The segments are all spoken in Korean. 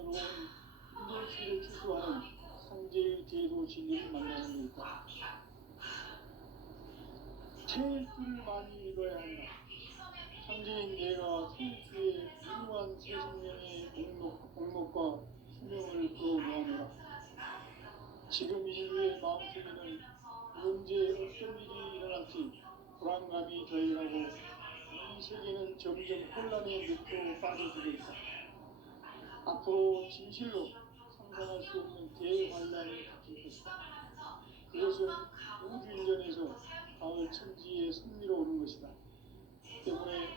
인간으로 인도주의를 추구하는 상제의 제도 진리를 만나는 것이다. 태일주를 많이 읽어야 한다. 상제인 내가 태일주의 유무한 새생명의 목록과 수명을 풀어놓아노라. 지금 인류의 마음속에는 언제 어떤 일이 일어날지 불안감이 저해가고 이 세계는 점점 혼란의 늪으로 빠져들고 있다. 앞으로 진실로 상상할 수 없는 대환란이 닥칠 것이다. 그것은 우주인전에서 가을 천지의 섭리로 오는 것이다. 때문에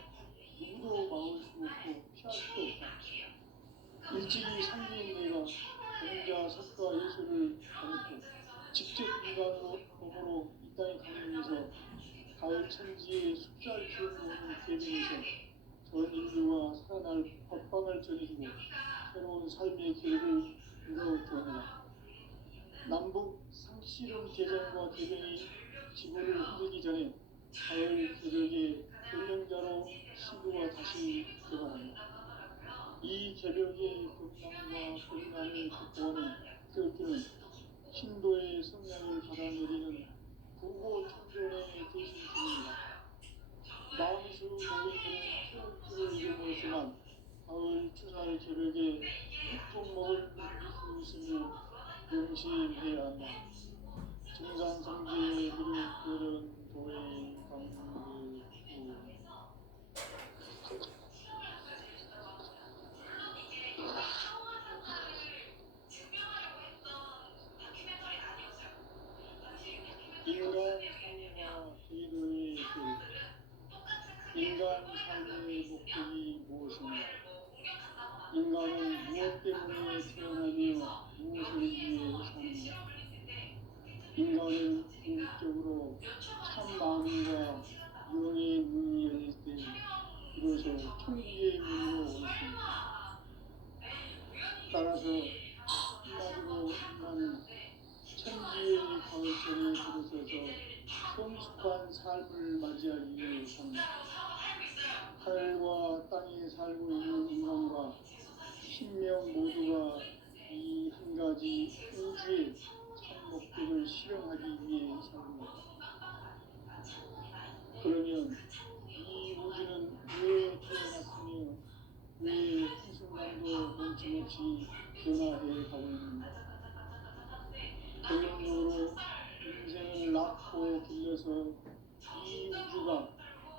누구도 막을 수 없고 피할 수도 없다. 일찍이 상제인 내가 공자, 석가, 예술을 가르치고 직접 인간으로 몸으로 이 땅에 강림해서 가을 천지의 숲살 키워놓는 계명에서 전 인류가 살아날 법방을 전해주고 새로운 삶의 길을 열어주었다. 남북 상씨름 대전과 대전이 지구를 흔들기 전에 가을 개벽의 결령자로 시구가 다시 개발한다. 이 개벽의 벽난과 벽난을 극복하는 태극기는 신도의 성량을 받아내리는 구호천전의 대신 중입니다. 마음수 노인들은 태극기를 이름으로서만 가을 추살 개벽에 흙통목을 누릴 수 있음을 명심해야 한다. 증산성지의 미륵들은 도인 강물을 인간 삶과 제도의 인간 삶의 목적이 무엇인가? 인간은 무엇 때문에 태어나며 무엇을 위해 사는가? 인간은 궁극적으로 참 마음과 영의 문이 열릴 때 비로소 천국의 문으로 올 수 있다. 따라서 한마디로 인간은 천지의 가을철에 들어서서 성숙한 삶을 맞이하기 위해 산다. 하늘과 땅에 살고 있는 인간과 신명 모두가 이 한 가지 우주의 참 목적을 실현하기 위해 사는 것이다. 그러면 이 우주는 왜 태어났으며 왜 한순간도 멈춤없이 변화해 가고 있는가? 결론적으로 인생을 낳고 길러서 이 우주가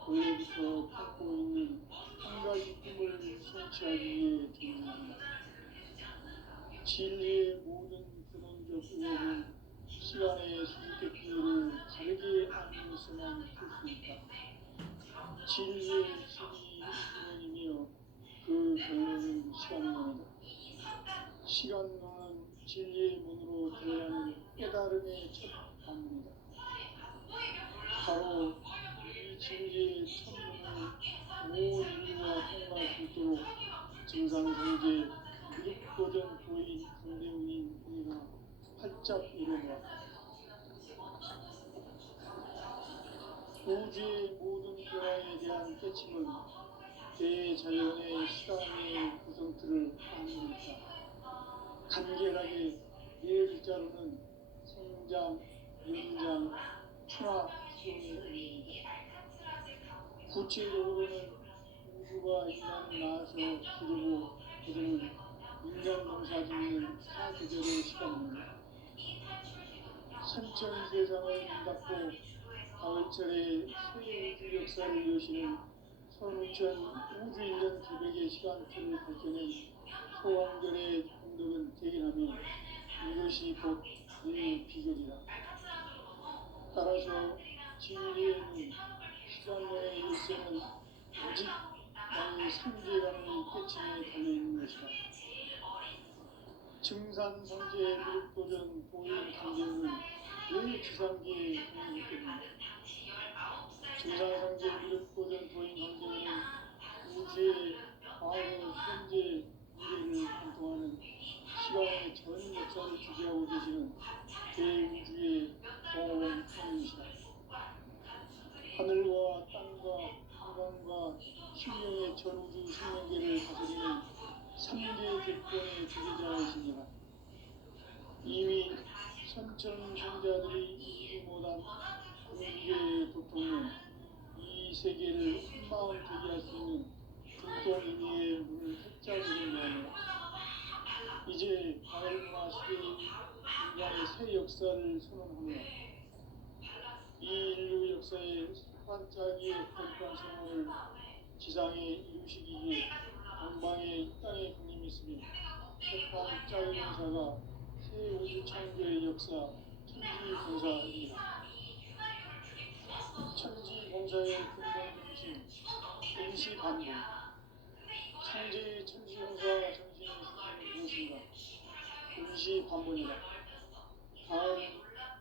원래부터 품고 있는 한 가지 꿈을 성취하기 위해 존재한다. 진리의 모든 근원적 의혹은 시간의 수수께끼를 다르게 알면서만 풀 수 있다. 진리의 실이 근원이며 그 결론은 시간론이다. 시간론은 진리의 문으로 들어가는 깨달음의 첫 방문이다. 바로 이 진리의 첫문을 온 인류가 통과할 수 있도록 증상성제 미륵도전 도인 강대웅인 우리가 활짝 일어나 우주의 모든 변화에 대한 깨침은 대자연의 시간의 구성틀을 아는 것이다. 간결하게 네 글자로는 생장, 연장, 추락, 수용의 의미입니다. 구체적으로는 우주가 인간을 낳아서 기르고 거두는 인간 농사 짓는 사계절의 시간입니다. 선천 세상을 닫고 가을철에 새 우주 역사를 여시는 선우천 우주인전 기백의 시간틀을 밝혀낸 소왕절의 공덕은 대견하며 이것이 곧 내 비결이다. 따라서 진리에는 시간론의 일생은 오직 나의 상제라는 깨침에 달려있는 것이다. 증산성제 미륵도전 도인 강제는 왜 지상계의 공이기 때문이다. 증산성제 미륵도전 도인 강제는 우주의 과거, 현재, 미래를 관통하는 시간의 전 역사를 주재하고 계시는 대우주의 공원 성이시다. 하늘과 땅과 인간과 신령의 전우주 생명계를 다스리는 3대 대권의 신명의 주제자이십니다. 이미 선천성자들이 이기지 못한 공기의 도통은 이 세계를 한마음 되게 할 수 있는 불똥이미의 문을 활짝 열어놓으며 이제 가을문화 시대의 인간의 새 역사를 선언하며 이 인류 역사의 반짝이의 거룩한 선언을 지상에 이루시기에 동방의 이 땅에 강림했으며 첫 반짝이 공사가 새 우주 창조의 역사 천지공사입니다. 천지공사의 근본 중심 임시반복. 창제의 천지공사 정신의 핵심은 무엇인가? 임시반복이다. 다음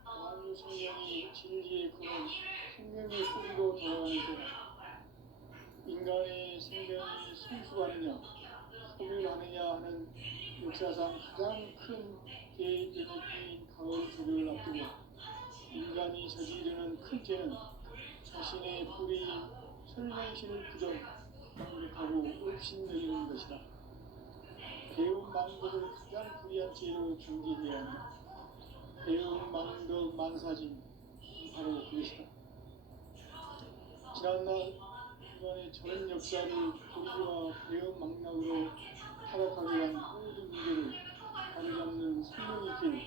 만유 생명이 진리의 근원 생명의 뿌리로 돌아가는 때다. 인간의 생명이 성숙하느냐 소멸하느냐 하는 역사상 가장 큰 대변혁기인 가을 조류를 앞두고 인간이 저지르는 큰 죄는 자신의 뿌리인 설명신을 부정 강력하고 업신여기는 것이다. 배운 망덕을 가장 불의한 죄로 경계해야 한다. 배운 망덕 만사진 바로 그것이다. 지난날 인간의 전 역사를 불의와 배운 망락으로 타락하게 한 모든 문제를 바로잡는 생명의 길,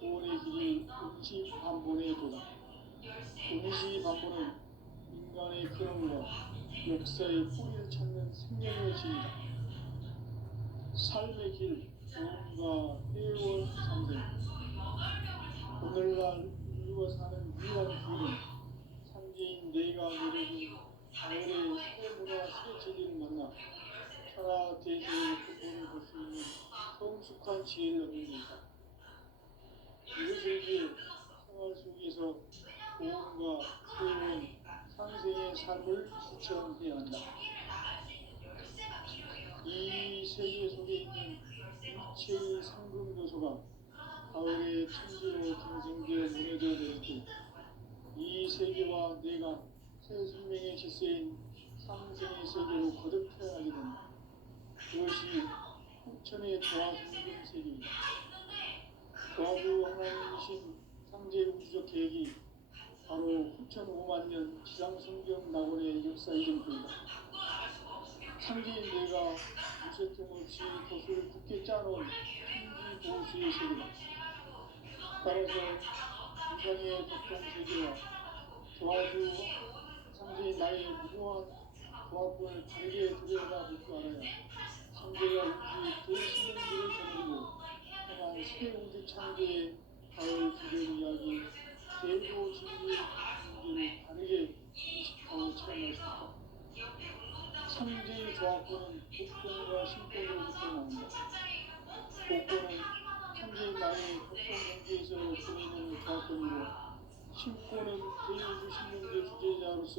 구원의 길이 임시반본의 도다. 임시반본은 인간의 근원과 역사의 뿌리를 찾는 생명의 길이다. 삶의 길, 구원과 회원 상생. 오늘날 인류가 사는 유일한 길은 상제인 내가 내려준 가을의 새 문화 새 진리를 만나 천하 대세의 근본을 볼 수 있는 성숙한 지혜를 얻는 것이다. 이것을 위해 생활 속에서 고음과 새로운 상생의 삶을 실천해야 한다. 이 세계 속에 있는 일체의 상금 요소가 가을의 천지로 경생되어 무너져 내릴 때 이 세계와 내가 새 생명의 질서인 상생의 세계로 거듭 태어나게 된다. 그것이 후천의 조화성금 세계이다. 조화주 하나님이신 상제 우주적 계획이 바로 후천 5만 년 지상성경 낙원의 역사의 정토이다. 상제인 내가 무쇠 틈 없이 돛을 굳게 짜놓은 천지 보수의 세계다. 따라서 이상의 독동세계와 조화주 상제인 나의 무궁한 조합권을 다르게 들여다볼 줄 알아야 상제가 우주의 대신령들을 거느리고 향한 새 우주 창조의 가을 주변 이야기 대조 진리의 문제를 다르게 인식하고 체험할 수 있다. 상제의 조합권은 독권과 신권으로부터 나온다. 독권은 상제인 나의 독동경계에서 보내는 조합권이고 신권은 대우주 신명제 주제자로서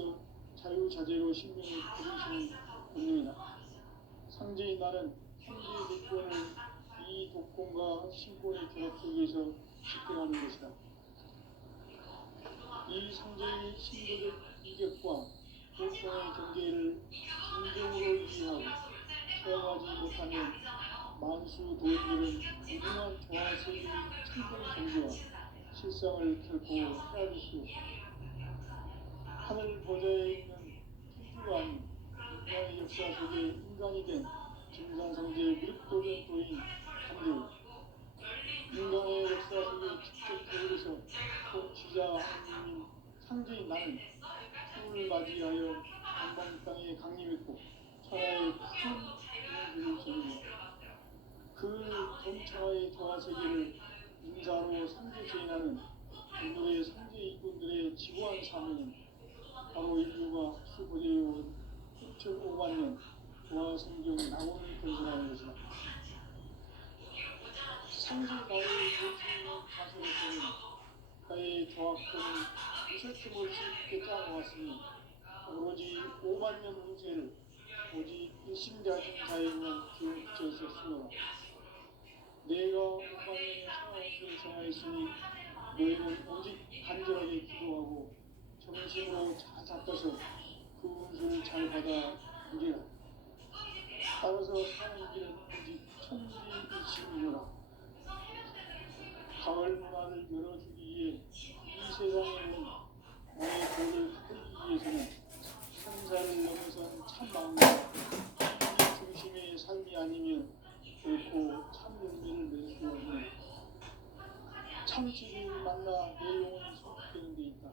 자유자재로 신명을 부리시는 본능이다. 상제인 나는 상제의 독권을 이 독권과 신권의 결합 속에서 집행하는 것이다. 이 상제의 신도적 이격과 독권의 경계를 진정으로 이해하고 체험하지 못하면 만수 도인들은 무궁한 조화세계의 천공 경계와 실상을 결코 헤아릴 수 없다. 하늘 보좌에 있는 천주가 아닌 인간의 역사 속에 인간이 된 증산상제 밀도전도인 한들 인간의 역사 속에 직접 거울에서 통치자 하나님인 상제인 나는 chú을 맞이하여 건방 땅에 강림했고 천하의 큰 인물들을 섬기며 그 전천하의 조화세계를 인사로 상제 제인하는 오늘의 상제 이꾼들의 지고한 사명은 바로 인류가 흡수보내어온 6,500만 년 조화성경 낙원을 건설하는 것이다. 상제 나라의 모친인 가설에서는 나의 조합권은 무쇠 틈 없이 굳게 짜놓았으니 오로지 5만 년 운세를 오직 일심자중 자에게만 기울여서 쓰노라. 내가 5만 년의 천하운세를 정하였으니 너희는 오직 간절하게 기도하고 정심으로 잘 잡아서 그 운수를 잘 받아 누리라. 따라서 사는 길은 오직 천지이신 참치를 매수하며 참치를 만나 내 영혼이 소극되는 데 있다.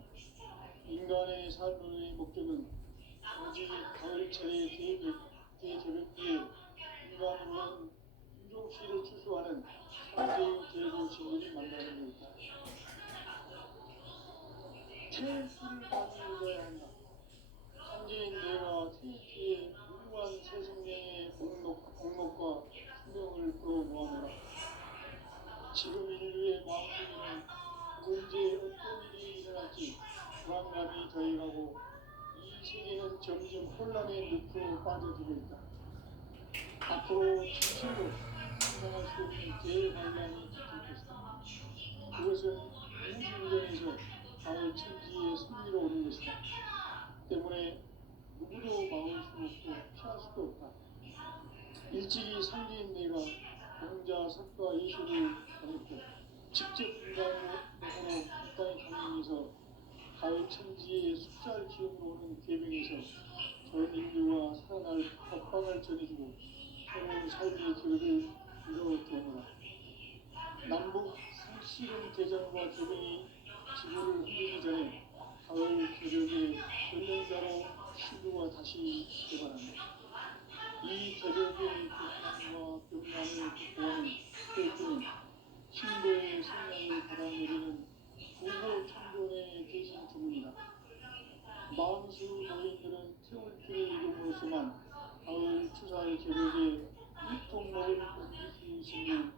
인간의 삶의 목적은 오직 가을철의 대개벽기에 인간으로는 인종시를 추수하는 상대의 대도 진리를 만나는 데 있다. 태일피를 많이 읽어야 한다. 현재인 내가 태일피의 무한 새생명의 목록과 수명을 풀어모아내라. 지금 인류의 마음속에는 언제 어떤 일이 일어날지 불안감이 더해가고 이 세계는 점점 혼란의 늪으로 빠져들고 있다. 앞으로 진실로 상상할 수 없는 대환란이 닥칠 것이다. 그것은 우주운전에서 가을 천지의 승리로 오는 것이다. 때문에 누구도 막을 수 없고 피할 수도 없다. 일찍이 상계인 내가 공자, 석가, 예수를 보냈고 직접 인간으로 이 땅에 강림해서 가을 천지의 숫살 기업으로 오는 계명에서 전 인류가 살아날 법방을 전해주고 새로운 삶의 기록을 이뤄내노라. 남북 상씨름 대장과 계명이 지구를 흔들기 전에 가을 개벽의 전령자로 신부가 다시 개발한다. 이 개벽의 고난과 병난을 극복하는 태일피는 신부의 성령을 받아내리는 부고 천존의 대신 주문이다. 만수 노인들은 태울피의 이름으로서만 가을 추사의 개벽에 이통목을 옮길 수 있음을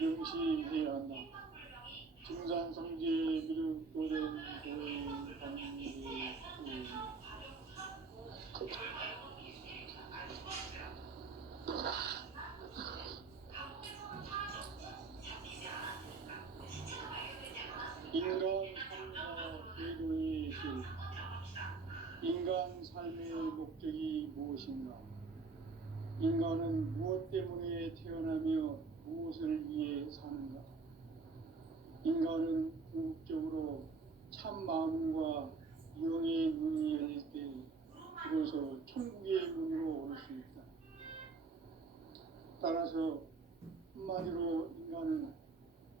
명시해야 한다. 증산성제 미륵도전 도의 관계 인간 삶과 궤도의 길. 인간 삶의 목적이 무엇인가? 인간은 무엇 때문에 태어나며 무엇을 위해 사는가? 인간은 궁극적으로 참 마음과 영의 눈이 열릴 때 비로소 천국의 문으로 올 수 있다. 따라서 한마디로 인간은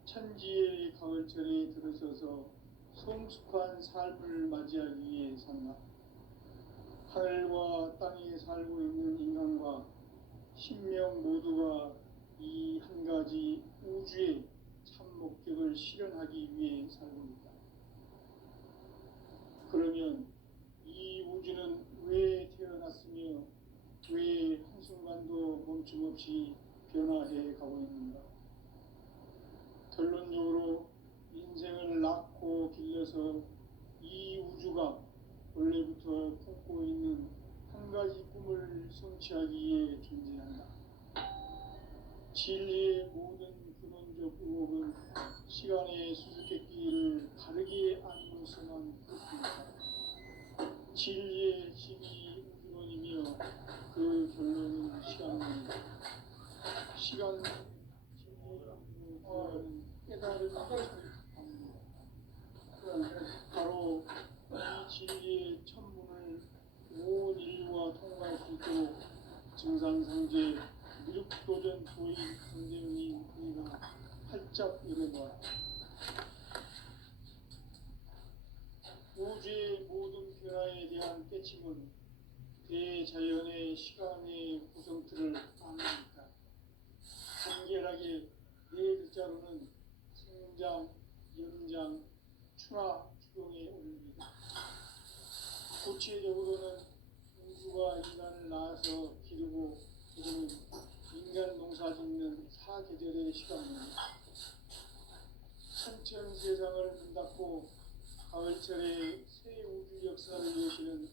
천지의 가을철에 들어서서 성숙한 삶을 맞이하기 위해 산다. 하늘과 땅에 살고 있는 인간과 신명 모두가 이 한 가지 우주의 참 목적을 실현하기 위해 살고 있다. 그러면 이 우주는 왜 태어났으며 왜 한순간도 멈춤없이 변화해 가고 있는가? 결론적으로 인생을 낳고 길러서 이 우주가 원래부터 품고 있는 한 가지 꿈을 성취하기 위해 존재한다. 진리의 모든 근원적 의혹은 시간의 수수께끼를 바르게 알고서만 그렇습니다. 진리의 힘이 우주론이며 그 결론은 시간론이다. 시간 진리의 깨달은 것입니다. 바로 이 진리의 천문을 온 인류가 통과할 수 있도록 증산상제 미륵도전 도인 강대훈이 우리가 활짝 열어놓았다. 우주의 모든 변화에 대한 깨침은 대자연의 시간의 구성틀을 아닙니다. 간결하게 네 글자로는 생장, 연장, 추나 추동에 올립니다. 구체적으로는 우주가 인간을 낳아서 기르고 기르는 인간 농사 짓는 사계절의 시간입니다. 천천 세상을 문 닫고 가을철에 새 우주 역사를 여시는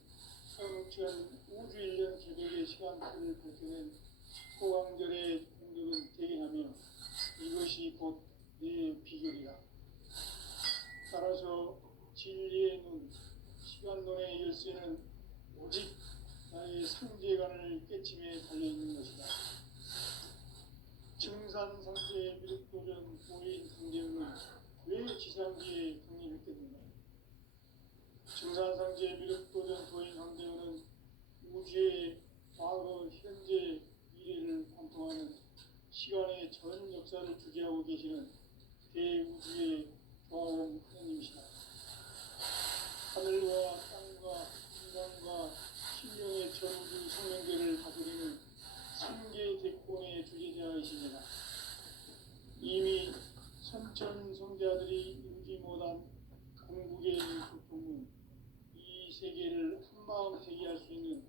선우천 우주 1년 개벽의 시간표를 밝혀낸 소강절의 공덕은 대견하며 이것이 곧 내 비결이다. 따라서 진리의 눈, 시간론의 열쇠는 오직 나의 상제관을 깨침에 달려있는 것이다. 증산상제 미륵도전 보인 강대훈은 왜 지상기에 강림했겠는가? 증산상제 미륵도전 도인 강대훈은 우주의 과거, 현재, 미래를 관통하는 시간의 전 역사를 주재하고 계시는 대우주의 조화로운 하나님이시다. 하늘과 땅과 인간과 신령의 전우주 생명계를 다스리는 생계 대권의 주재자이십니다. 이미 선천성자들이 이루지 못한 궁극의 고통은 이 세계를 한마음 되게 할 수 있는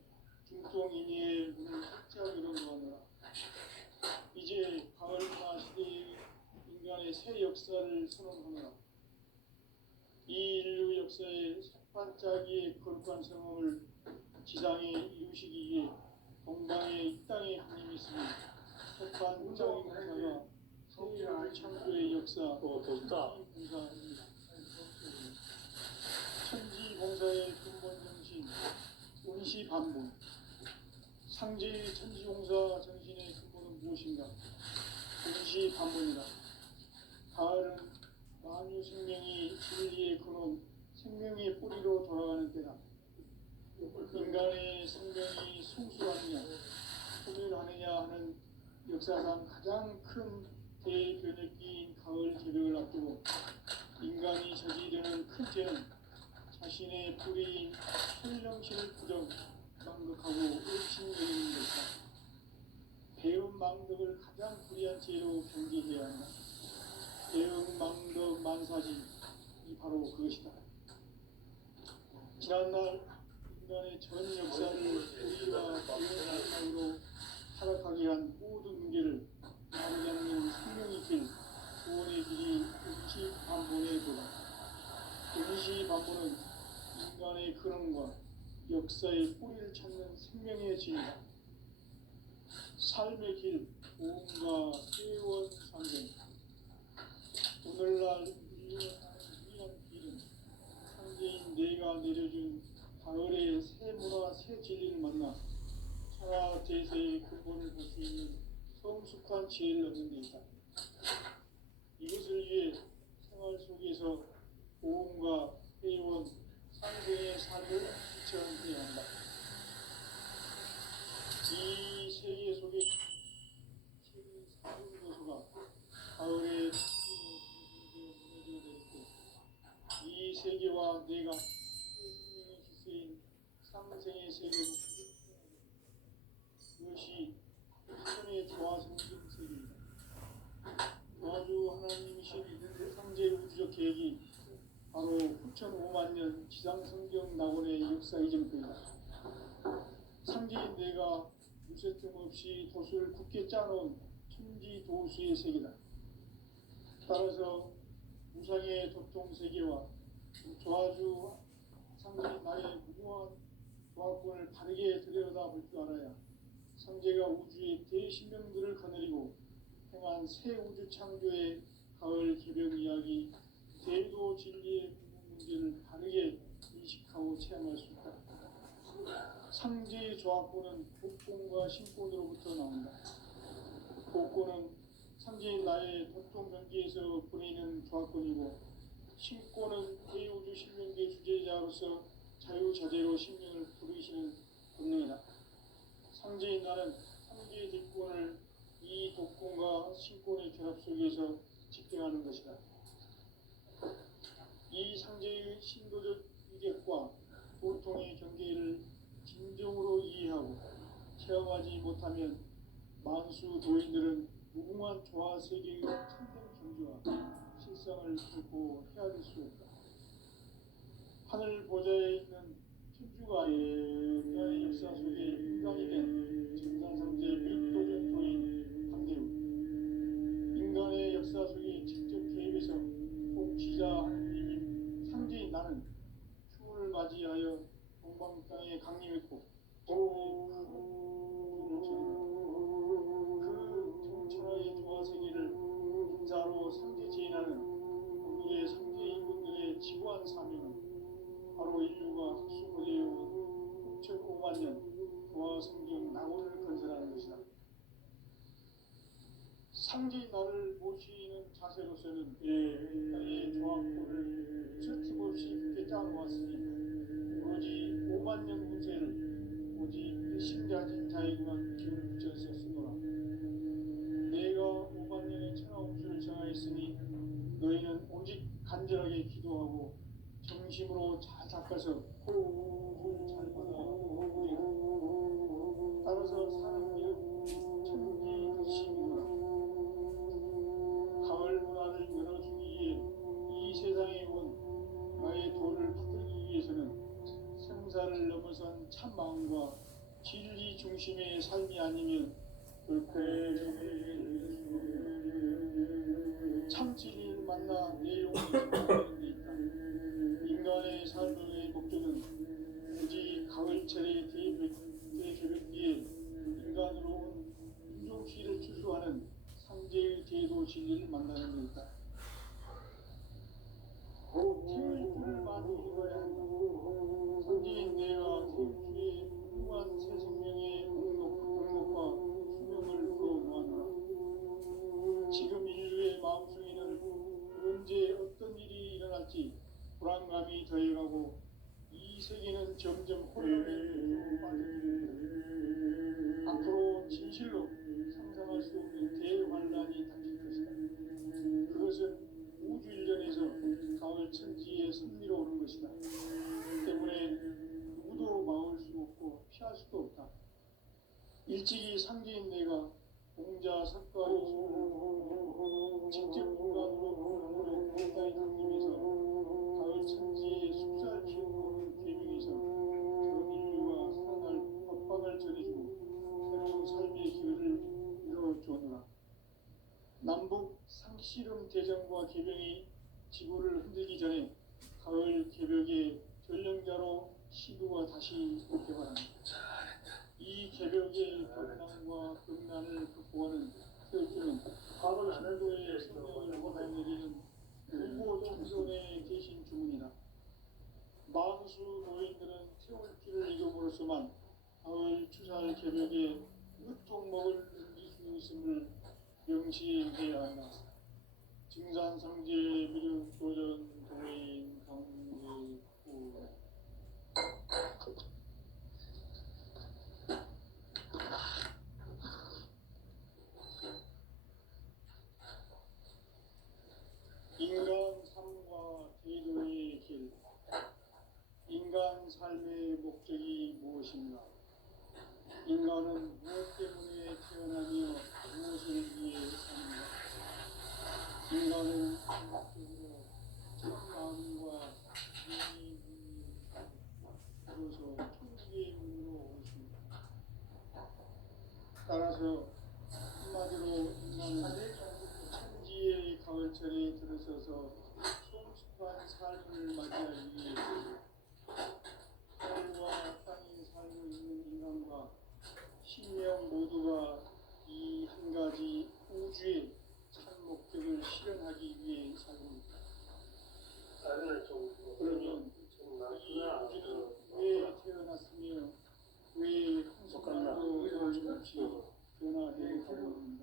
중통인의 문을 활짝 열어놓았노라. 이제 가을문화 시대의 인간의 새 역사를 선언하노라. 이 인류 역사의 새반짝이의 거룩한 성험을 지상에 이루시기 위해 동방의 이 땅에 하나님이 있으니 새반짝이 공사가 새 창조의 역사 천지봉사입니다. 천지봉사의 근본 정신 운시반문. 상제의 천지봉사 정신의 근본은 무엇인가? 운시반문이다. 가을은 만유 생명이 진리의 근원, 생명의 뿌리로 돌아가는 때다. 인간의 생명이 성숙하느냐, 소멸하느냐 하는 역사상 가장 큰 대변혁기인 가을 개벽을 앞두고 인간이 저지르는 큰 죄는 자신의 뿌리인 설령신을 부정, 망극하고 의심여기는 것이다. 배운 망덕을 가장 불의한 죄로 경계해야 한다. 대응 망덕 만사지, 이 바로 그것이다. 지난날 인간의 전 역사를 우리와 구원의 타락하게 한 모든 문제를 바로잡는 생명의 길, 구원의 길이 운시반문의 도다. 운시반문은 인간의 근원과 역사의 뿌리를 찾는 생명의 진이다. 삶의 길, 보험과 회원 상생. 오늘날 인류가 사는 위한 길은 상제인 내가 내려준 가을의 새 문화, 새 진리를 만나 천하 대세의 근본을 볼 수 있는 성숙한 지혜를 얻는 데 있다. 이것을 위해 생활 속에서 보험과 회원, 상생의 삶을 실천해야 한다. 이 세계 속에 책의 사분 도서가 가을에 무너져 내렸고, 이 세계와 내가 생명의 기세인 상생의 세계로 그것이 천의 조화성경 세계이다. 조화주 하나님이신 상제 우주적 계획이 바로 9,500만 년 지상성경 낙원의 역사 이전부이다. 상제인 내가 무쇠 틈 없이 도수를 굳게 짜놓은 천지도수의 세계다. 따라서 무상의 도통세계와 조화주 상제인 나의 무궁한 조화권을 바르게 들여다볼 줄 알아야 상제가 우주의 대신명들을 거느리고 행한 새 우주 창조의 가을 개벽 이야기, 대도 진리의 궁극 문제를 바르게 인식하고 체험할 수 있다. 상제의 조화권은 복권과 신권으로부터 나온다. 복권은 상제인 나의 도통 경계에서 보내는 조화권이고, 신권은 대우주 신명계 주제자로서 자유자재로 신명을 부르시는 본능이다. 상제인 나는 상제의 대권을 이 독권과 신권의 결합 속에서 집행하는 것이다. 이 상제의 신도적 위력과 보통의 경계를 진정으로 이해하고 체험하지 못하면 만수 도인들은 무궁한 조화 세계의 참된 경지와 실상을 결코 헤아릴 수 없다. 하늘 보좌에 있는 천주가 인간의 역사 속에 인간이 된 전산상제 윗도전 도인 강대우, 인간의 역사 속에 직접 개입해서 복지자 하느님인 상제인 나는 추운을 맞이하여 동방 땅에 강림했고 그 천하의 조화세계를 인사로 상제 제인하는 오늘의 상제 인군들의 지구한 사명은 바로 인류가 흑수고대해온 9,500만 년 조화성경 낙원을 건설하는 것이다. 상제인 나를 모시는 자세로서는 땅의 조화권을 틈없이 굳게 짜놓았으니 오로지 5만 년 운세를 오직 신자진 자에게만 기운을 붙여서 쓰노라. 내가 중심으로 잘 닦아서 호흡을 잘 받아 따라서 사는 길 천지듯이구나. 가을 문화를 열어주기 위해 이 세상에 온 나의 도를 받들기 위해서는 생사를 넘어선 참 마음과 진리 중심의 삶이 아니면 결코 참 진리를 만나 내 영혼이 변화되는 데 있다. 인간의 삶의 목적은 굳이 가을철의 대개벽기에 인간으로 온 인종시를 추수하는 상제의 대도 진리를 만나는 데 있다. 태일주를 많이 읽어야 한다. 선지인 내가 태일주의 무궁한 새 생명의 등록과 수명을 부어모아노라. 지금 인류의 마음속에는 언제 어떤 일이 일어날지 불안감이 더해가고 이 세계는 점점 혼란에 빠져들고 앞으로 진실로 상상할 수 없는 대환란이 닥칠 것이다. 그것은 우주 일전에서 가을 천지에 선미로 오는 것이다. 때문에 누구도 막을 수 없고 피할 수도 없다. 일찍이 상제인 내가 공자 석가의 힘을 직접 인간으로 가까이 당기면서 가을 천지에 숲살 피우는 계명에서 전 인류가 살아날 법방을 전해주고 새로운 삶의 기회를 이뤄주었노라. 남북 상씨름 대전과 개병이 지구를 흔들기 전에 가을 개벽의 전령자로 시두가 다시 개발한다. 이 개벽의 경난과 극난을 극복하는 태일주는 신도의 생명을 받아내리는 불보 청선에 계신 주문이다. 만수 노인들은 태울주를 이름으로서만 가을 추살 개벽의 으통목을 넘길 수 있음을 명시해야 한다. 증산상제 미륵 도전 도인 강제구 인간 삶과 제도의 길. 인간 삶의 목적이 무엇인가? 인간은 무엇 때문에 태어나며 무엇을 위해 사는가? 인간은 궁극적으로 참마음과 비로소 천국의 문으로 오십니다. 따라서 한마디로 인간은 천지의 가을철에 들어서서 성숙한 삶을 맞이하기 위해 하늘과 땅의 삶을 있는 인간과 신명 모두가 이 한 가지 우주의 참 목적을 실현하기 위해 살고 있다. 그러면 이 우주는 왜 태어났으며 왜 한순간도 변함없이 변화해 가고 있는가?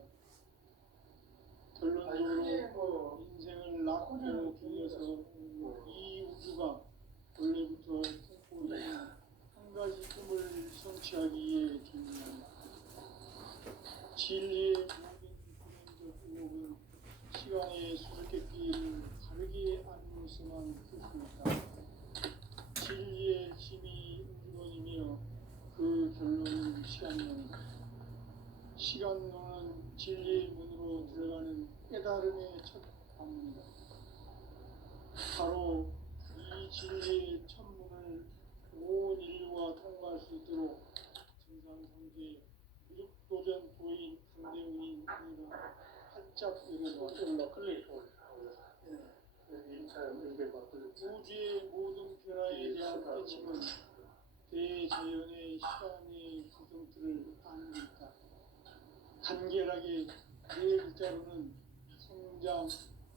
결론적으로 인생을 낳고 길러서 이 우주가 원래부터 품고 있는 한 가지 꿈을 성취하기 위해 존재한다. 진리의 모든 근원적 의혹은 시간의 수수께끼를 다르게 알고서만 풀 수 있다. 진리의 힘이 우주론이며 그 결론은 시간론이다. 시간론은 진리의 문으로 들어가는 깨달음의 첫 방문이다. 바로 이 진리의 천문을 온 인류가 통과할 수 있도록 증산상제 미륵도전 도인 강대훈인 우리가 활짝 열어놓았다. 우주의 모든 변화에 대한 핵심은 대자연의 시간의 구성틀을 아는 데 있다. 간결하게 네 글자로는 성장,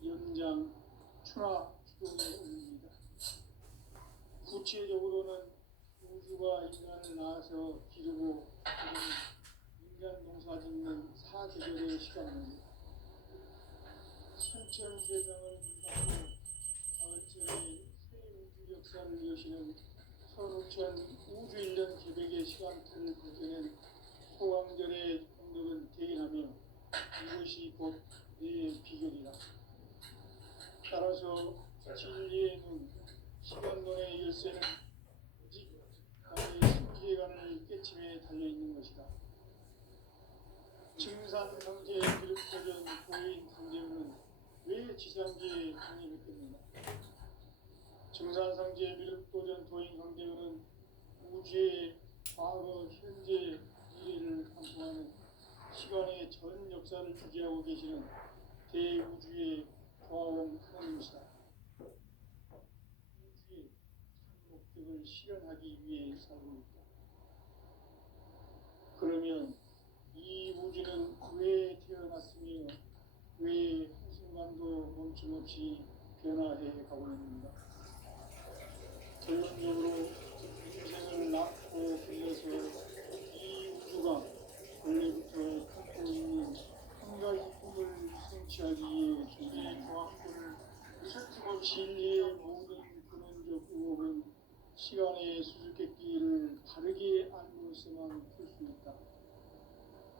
연장, 추나, 추동의 의미입니다. 구체적으로는 우주가 인간을 낳아서 기르고 인간 농사 짓는 사계절의 시간입니다. 천천세상을 인간으로 가을철의 새 우주 역사를 여시는 선우천 우주 1년 개백의 시간틀을 발견한 소왕절의 공덕은 대견하며 이것이 곧 내 비결이다. 따라서 진리의 눈, 시간론의 열쇠는 오직 나의 상계관을 깨침에 달려있는 것이다. 증산상제의 비륵도전 고인 강제우는 왜 지상계에 강림했겠느냐? 증산상제의 비륵도전 도인 강제우는 우주의 과거, 현재, 미래를 관통하는 시간의 전 역사를 주재하고 계시는 대우주의 조화원 하나님이시다. 우주의 참 목적을 실현하기 위해 살고 있다. 그러면 이 우주는 왜 태어났으며 왜 한순간도 멈춤없이 변화해 가고 있는가? 결론적으로 인생을 낳고 길러서 이 우주가 원래부터 갖고 있는 한 가지 꿈을 성취하기 위해 존재의 조합권을 서슴없이 진리의 모든 근원적 의혹은 시간의 수수께끼를 바르게 알고서만 풀 수 있다.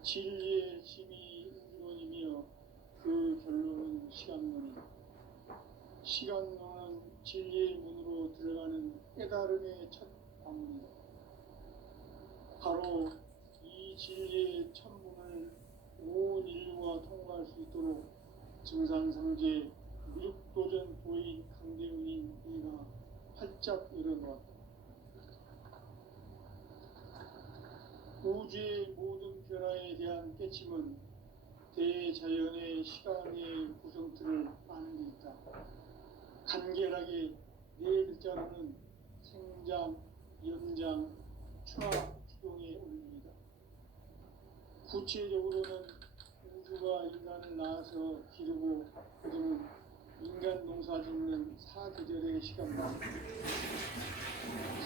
진리의 힘이 우주론이며 그 결론은 시간론이다. 시간론은 진리의 문으로 들어가는 깨달음의 첫 방문이다. 바로 이 진리의 첫 문을 온 인류가 통과할 수 있도록 증산상제 미륵도전 도인 강대훈인 이가 활짝 열어놓았다. 우주의 모든 변화에 대한 깨침은 대자연의 시간의 구성틀을 아는 데 있다. 간결하게 네 글자로는 생장, 연장, 추락, 추동에 올립니다. 구체적으로는 우주가 인간을 낳아서 기르고 그들은 인간 농사 짓는 사계절의 시간만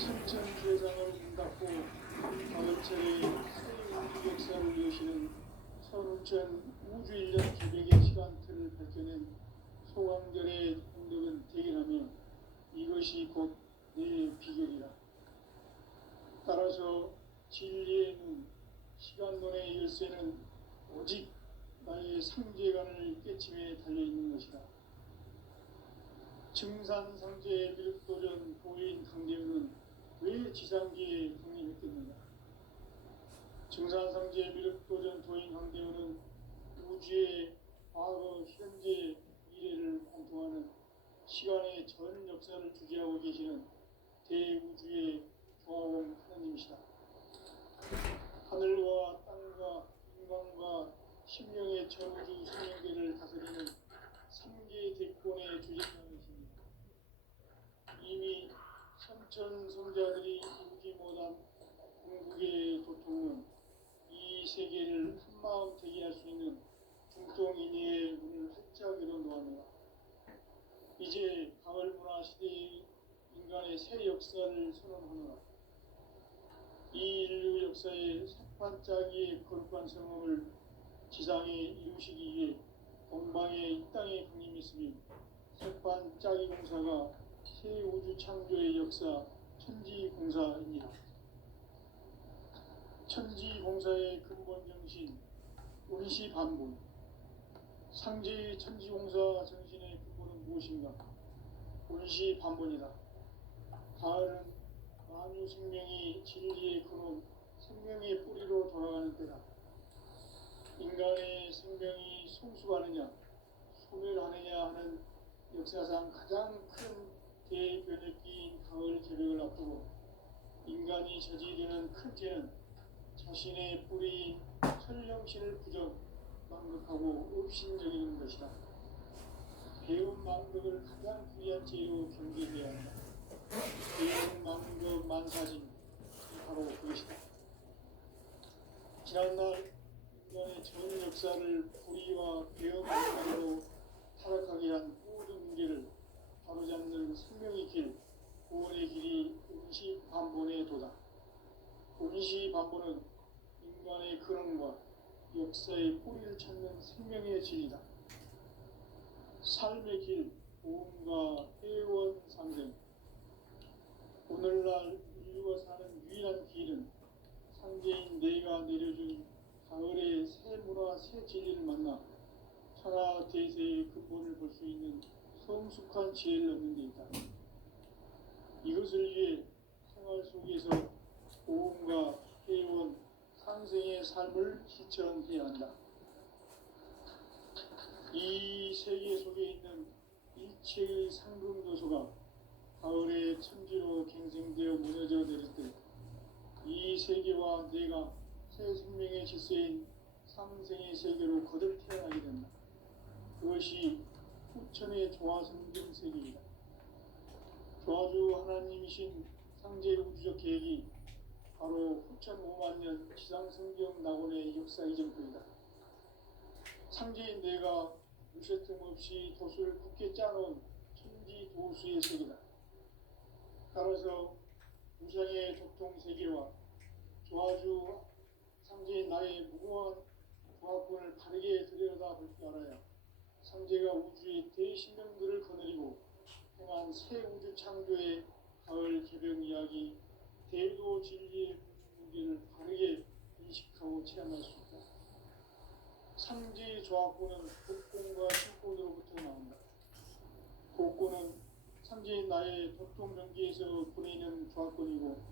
천천 세상을 문 닫고 가을철의 새 우주 역사를 여시는 선우천 우주 1년 개백의 시간틀을 밝혀낸 소강절의 공덕은 대견하며 이것이 곧 내 비결이라. 따라서 진리의 눈, 시간론의 열쇠는 오직 나의 상계관을 깨침에 달려있는 것이다. 증산상제의 비륵도전 도인 강제우는 왜 지상계에 강림했겠느냐? 증산상제의 비륵도전 도인 강제우는 우주의 과거, 현재, 미래를 관통하는 시간의 전 역사를 주재하고 계시는 대우주의 조화원 하나님이시다. 하늘과 땅과 인간과 심령의 전우주 생명계를 다스리는 3계 대권의 주재자이십니다. 이미 선천성자들이 이루지 못한 궁극의 도통은 이 세계를 한마음 되게 할 수 있는 중동인의 문을 활짝 열어놓았노라. 이제 가을 문화 시대의 인간의 새 역사를 선언하노라. 이 인류 역사의 색반짝이의 거룩한 성업을 지상에 이루시기 위해 동방의 이 땅에 강림했으며 색반짝이 공사가 새 우주 창조의 역사 천지공사입니다. 천지공사의 근본 정신 운시반본. 상제의 천지공사 정신의 근본은 무엇인가? 운시반본이다. 가을은 만유 생명이 진리의 근원, 생명의 뿌리로 돌아가는 때다. 인간의 생명이 성숙하느냐, 소멸하느냐 하는 역사상 가장 큰 대변혁기인 가을 개벽을 앞두고 인간이 저지르는 큰 죄는 자신의 뿌리인 천령신을 부정, 망극하고 업신여기는 것이다. 배운 망극을 가장 귀한 죄로 경계해야 한다. 배운 망극 만사진, 바로 그것이다. 지난날 인간의 전 역사를 불의와 배움 망극으로 타락하게 한 모든 문제를 바로잡는 생명의 길, 구원의 길이 운시반본의 도다. 운시반본은 인간의 근원과 역사의 뿌리를 찾는 생명의 진이다. 삶의 길, 보험과 회원 상생. 오늘날 인류가 사는 유일한 길은 상제인 내가 내려준 가을의 새 문화, 새 진리를 만나 천하 대세의 근본을 볼 수 있는 성숙한 지혜를 얻는 데 있다. 이것을 위해 생활 속에서 고음과 회원, 상생의 삶을 실천해야 한다. 이 세계 속에 있는 일체의 상급 요소가 가을의 천지로 갱생되어 무너져 내릴 때 이 세계와 내가 새 생명의 질서인 상생의 세계로 거듭 태어나게 된다. 그것이 후천의 조화성경 세계이다. 조화주 하나님이신 상제 우주적 계획이 바로 후천 5만 년 지상성경 낙원의 역사 이전부이다. 상제인 내가 무쇠틈 없이 도수를 굳게 짜놓은 천지 도수의 세계다. 따라서 무상의 조통 세계와 조화주 상제인 나의 무궁한 조화권을 바르게 들여다볼 줄 알아야 상제가 우주의 대신령들을 거느리고 행한 새 우주 창조의 가을 개벽 이야기, 대도 진리의 무게를 바르게 인식하고 체험할 수 있다. 상제의 조화권은 독권과 신권으로부터 나온다. 독권은 상제인 나의 도통 명기에서 보내는 조화권이고,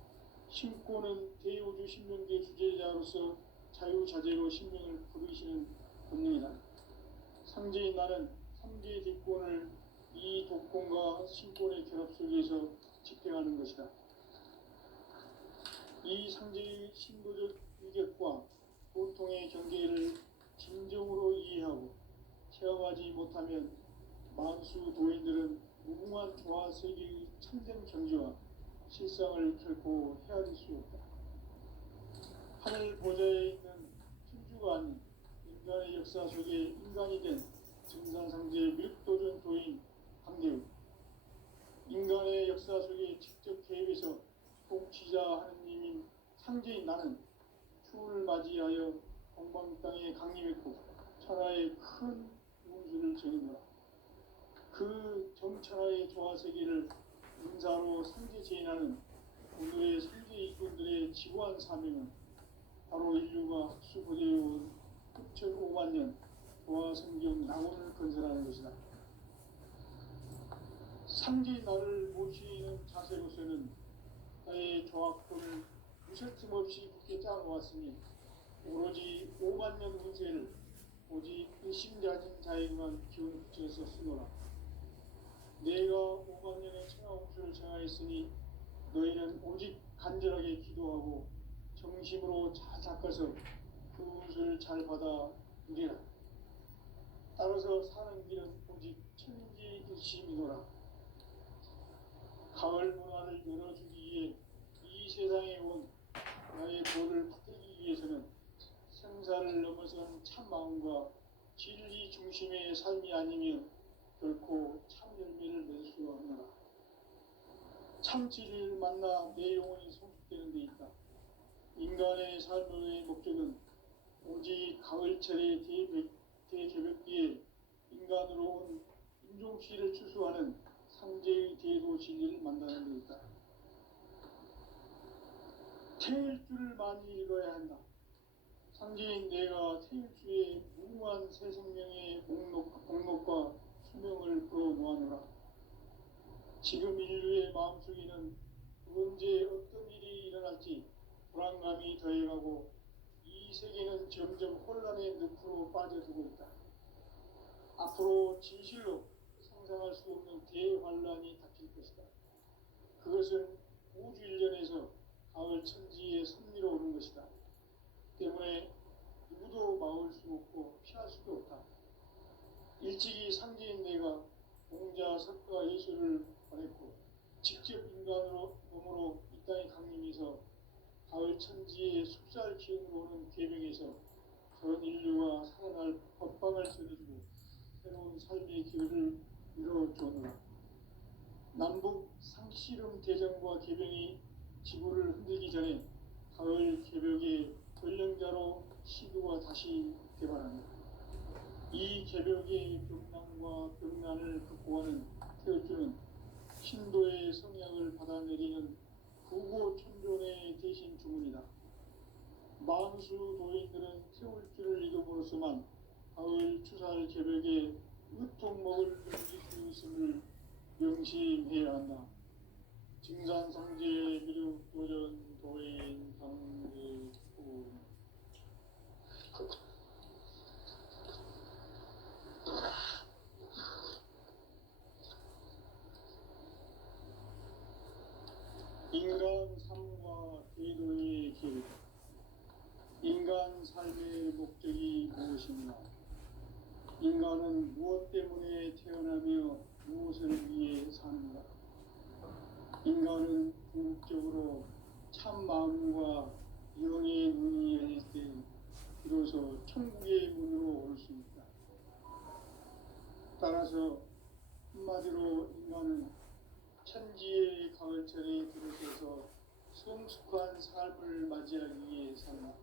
신권은 대우주 신명계 주제자로서 자유자재로 신명을 부르시는 본능이다. 상제인 나는 상제의 뒷권을 이 독권과 신권의 결합 속에서 집행하는 것이다. 이 상제의 신도적 위격과 고통의 경계를 진정으로 이해하고 체험하지 못하면 만수 도인들은 무궁한 조화 세계의 참된 경지와 실상을 결코 헤아릴 수 없다. 하늘 보좌에 있는 천주가 아닌 인간의 역사 속에 인간이 된 증산상제 밀도전 도인 강대우, 인간의 역사 속에 직접 개입해서 통치자 하느님인 상제인 나는 추운을 맞이하여 동방 땅에 강림했고 천하의 큰 운수를 정했노라. 그 정천하의 조화 세계를 인사로 상제 제인하는 오늘의 상제 이꾼들의 지구한 사명은 바로 인류가 흡수보내온 6,500만 년 조화 성경 낙원을 건설하는 것이다. 상제인 나를 모시는 자세로서는 나의 조화권을 무쇠틈 없이 굳게 짜놓았으니 오로지 5만 년 운세를 오직 일심가진 자에게만 기운을 붙여서 쓰노라. 내가 5만 년의 천하홍수를 정하였으니 너희는 오직 간절하게 기도하고 정심으로 잘 닦아서 그 운수를 잘 받아 누리라. 따라서 사는 길은 오직 천지일심이노라. 가을 문화를 열어주기 위해 이 세상에 온 나의 도를 받들기 위해서는 생사를 넘어선 참 마음과 진리 중심의 삶이 아니면 결코 참 열매를 맺을 수 없노라. 참 진리를 만나 내 영혼이 성숙되는 데 있다. 인간의 삶의 목적은 오직 가을철의 대개벽기에 인간으로 온 인종시를 추수하는 상제의 대도 진리를 만나는 데 있다. 태일주를 많이 읽어야 한다. 상제인 내가 태일주의 무궁한 새 생명의 목록과 수명을 풀어놓아노라. 지금 인류의 마음속에는 언제 어떤 일이 일어날지 불안감이 더해가고 이 세계는 점점 혼란의 늪으로 빠져들고 있다. 앞으로 진실로 상상할 수 없는 대환란이 닥칠 것이다. 그것은 우주 일련에서 가을 천지의 섭리로 오는 것이다. 때문에 누구도 막을 수 없고 피할 수도 없다. 일찍이 상제인 내가 공자, 석가, 예수를 보냈고 직접 인간으로 몸으로 이 땅에 강림해서 가을 천지의 숙살 기운으로 오는 계명에서 전 인류가 살아날 법방을 전해주고 새로운 삶의 기회를 이뤄주노라. 남북 상씨름 대전과 개병이 지구를 흔들기 전에 가을 개벽의 전령자로 시도가 다시 개발합니다. 이 개벽의 병난과 병난을 극복하는 태울주는 신도의 성향을 받아내리는 구고천존의 대신 주문이다. 만수 도인들은 태울주를 이름으로서만 가을 추살 개벽에 으통먹을 넘길 수 있음을 명심해야 한다. 증산상제 미륵도전 도인 강대구 인간 삶과 대도의 길. 인간 삶의 목적이 무엇인가? 인간은 무엇 때문에 태어나며 무엇을 위해 사는가? 인간은 궁극적으로 참 마음과 영의 눈이 열릴 때 비로소 천국의 문으로 올 수 있다. 따라서 한마디로 인간은 천지의 가을철에 들어서서 성숙한 삶을 맞이하기 위해 산다.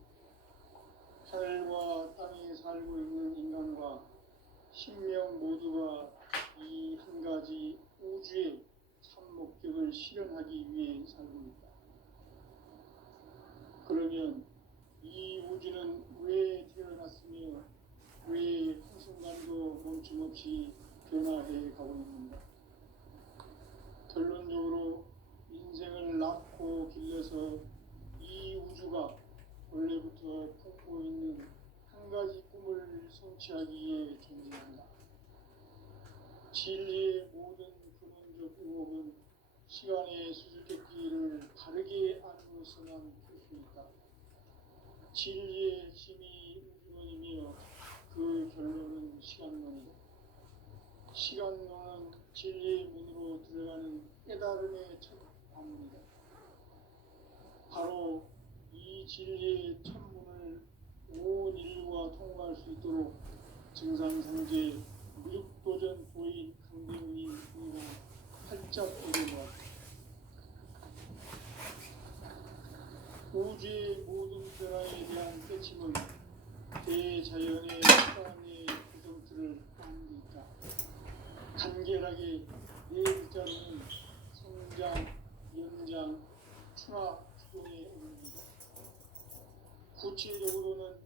하늘과 땅에 살고 있는 인간과 신명 모두가 이 한 가지 우주의 참 목적을 실현하기 위해 살고 있다. 그러면 이 우주는 왜 태어났으며 왜 한순간도 멈춤없이 변화해 가고 있는가? 결론적으로 인생을 낳고 길러서 이 우주가 원래부터 품고 있는 한 가지 꿈을 성취하기 위해 존재한다. 진리의 모든 근원적 의혹은 시간의 수수께끼를 바르게 알고서만 풀 수 있다. 진리의 핵심이 우주론이며 그 결론은 시간론이다. 시간론은 진리의 문으로 들어가는 깨달음의 첫 방문이다. 바로 이 진리의 천문을 온 인류가 통과할 수 있도록 증산상제 미륵도전 도인 강대훈이 우리가 활짝 이루어왔다. 우주의 모든 변화에 대한 깨침은 대자연의 시간의 구성틀을 따는 데 있다. 간결하게 네 글자로는 성장, 연장, 추락, 추동의 의미입니다. 구체적으로는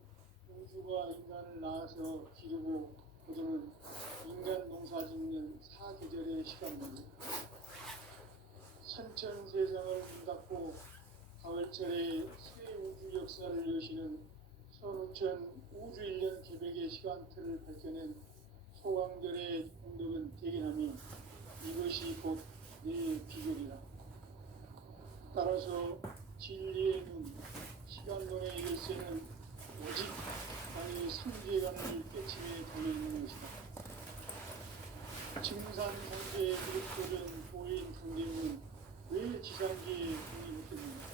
우주가 인간을 낳아서 기르고 거두는 인간 농사 짓는 사계절의 시간입니다. 선천세상을 문 닫고 가을철에 새 우주 역사를 여시는 선우천 우주 1년 개백의 시간틀을 밝혀낸 소강절의 공덕은 대견하며 이것이 곧 내 비결이라. 따라서 진리의 눈, 시간론의 열쇠는 오직 나의 상계관을 깨침에 달려있는 것이다. 증산상제 미륵도전 도인 강대훈은 왜 지상계에 공인했겠는가?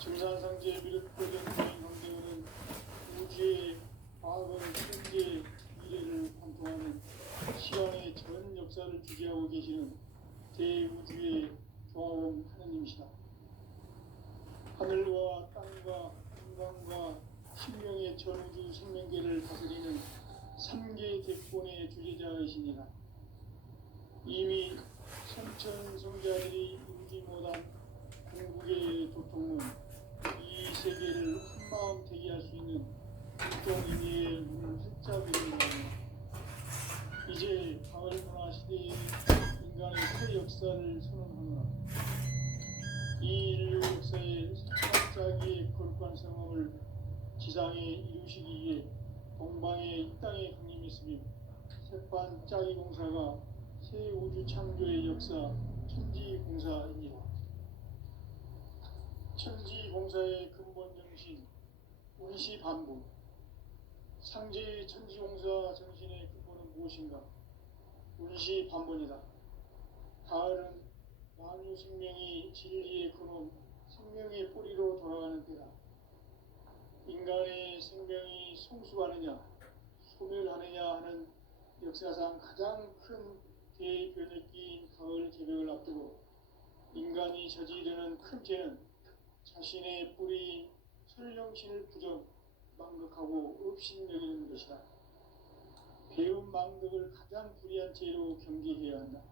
증산상제 미륵도전 도인 강대훈은 우주의 과거, 현재, 미래를 관통하는 시간의 전 역사를 주재하고 계시는 대우주의 조화원 하느님이시다. 하늘과 땅과 인간과 신명의 전우주 생명계를 다스리는 3계 대권의 주재자이시니라. 이미 선천성자들이 이루지 못한 궁극의 도통은 이 세계를 한마음 되게 할 수 있는 일종의미의 문을 활짝 열어놓으며 이제 가을 문화 시대의 인간의 새 역사를 선언하노라. 이 인류 역사의 반짝이의 거룩한 성험을 지상에 이루시기 위해 동방의 이 땅에 강림했으며 새반짝이 공사가 새 우주 창조의 역사 천지공사입니다. 천지공사의 근본 정신 운시 반복. 상제 천지공사 정신의 근본은 무엇인가? 운시 반본이다. 가을은 만유 생명이 진리의 근원, 생명의 뿌리로 돌아가는 때다. 인간의 생명이 성숙하느냐, 소멸하느냐 하는 역사상 가장 큰 대변혁기인 가을 개벽을 앞두고 인간이 저지르는 큰 죄는 자신의 뿌리인 설령신을 부정, 망극하고 업신여기는 것이다. 배운 망극을 가장 불의한 죄로 경계해야 한다.